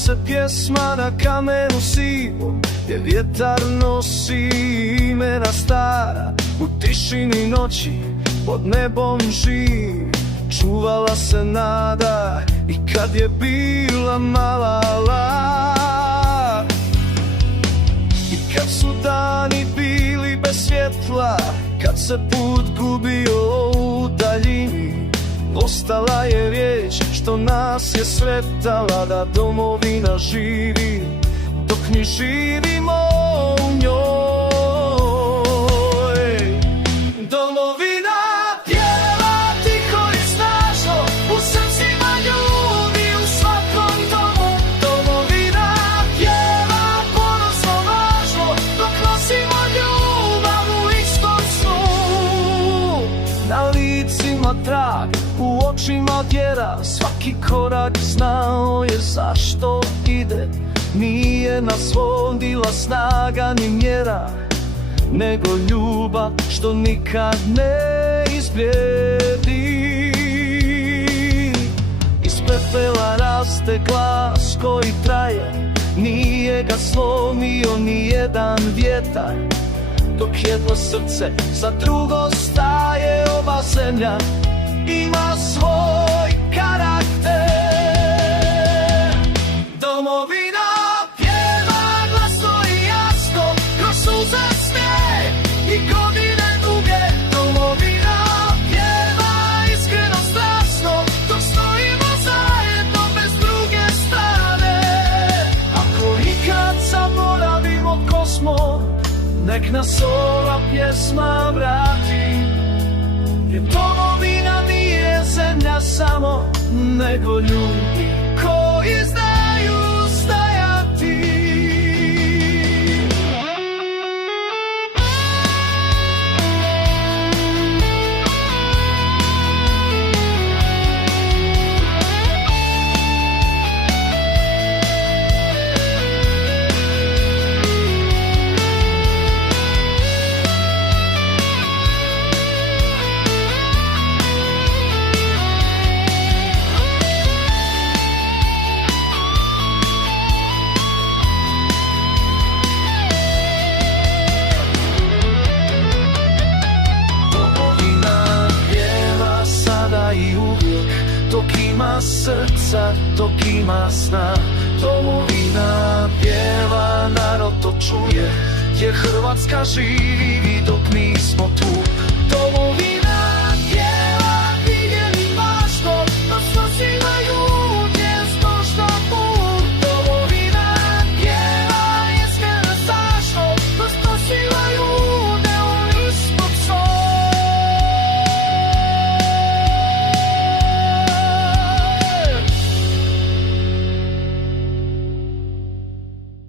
se pjesma na kamenu sivom, gdje vjetar nosi imena stara. U tišini noći, pod nebom živ, čuvala se nada i kad je bila mala. I kad su dani bili bez svjetla, kad se put gubio u daljini, ostala je riječ što nas je sretala, da domovina živi dok mi živimo u njoj. Domovina pjeva tiho i snažno, u srcima ljudi u svakom domu. Domovina pjeva ponosno važno, dok nosimo ljubav u istom snu. Na licima trag, u očima vjera, svaki korak znao je zašto ide. Nije nas vodila snaga ni mjera, nego ljubav što nikad ne izbljedi. Iz pepela raste glas koji traje, nije ga slomio ni jedan vjetar. Dok jedno srce za drugo staje, ova zemlja ima svoj karakter. Domovina pjeva glasno i jasno, kroz suze, smijeh i godine duge. Domovina pjeva iskreno, strasno, dok stojimo zajedno bez druge strane. Ako ikad zaboravimo ko smo, nek nas ova pjesma vrati, jer domovina nije zemlja samo, nego ljudi koji znaju stajati. I uvijek, dok ima srca, dok ima sna. Domovina pjeva, narod to čuje, jer Hrvatska živi dok mi smo tu.